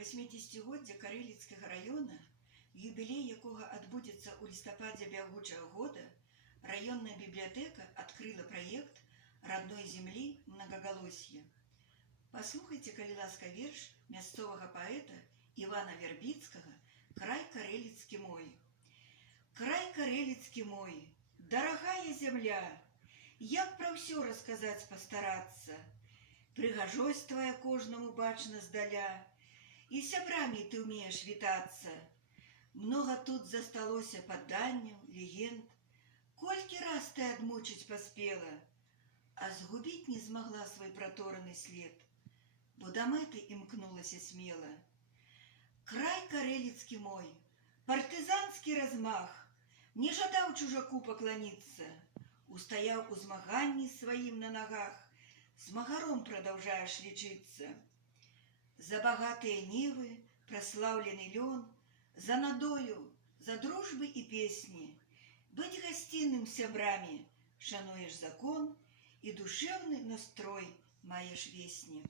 80-годдзя Карэліцкага раёна, юбілей якога адбудзецца ў лістападзе бягучага года, раённая бібліятэка адкрыла праект «Родной земли многоголосье». Паслухайце, калі ласка, верш мясцовага паэта Івана Вербіцкага «Край карэліцкі мой». Край карэліцкі мой, дарагая зямля, як пра ўсё расказаць пастарацца. Прыгажосць твая кожнаму бачна здаля, і сябрамі ты ўмееш вітацца. Многа тут засталося паданняў, легенд. Колькі раз ты адмучыць паспела, а згубіць не змагла свой пратораны след, бо да мэты імкнулася смела. Край карэліцкі мой, партызанскі размах, не жадаў чужаку пакланіцца, устаяў у змаганні сваім на нагах, змагаром прадаўжаеш лічыцца. За багатыя нівы, праслаўлены лён, за надою, за дружбы і песні, быць гасцінным сябрамі, шануеш закон і душэўны настрой маеш весні.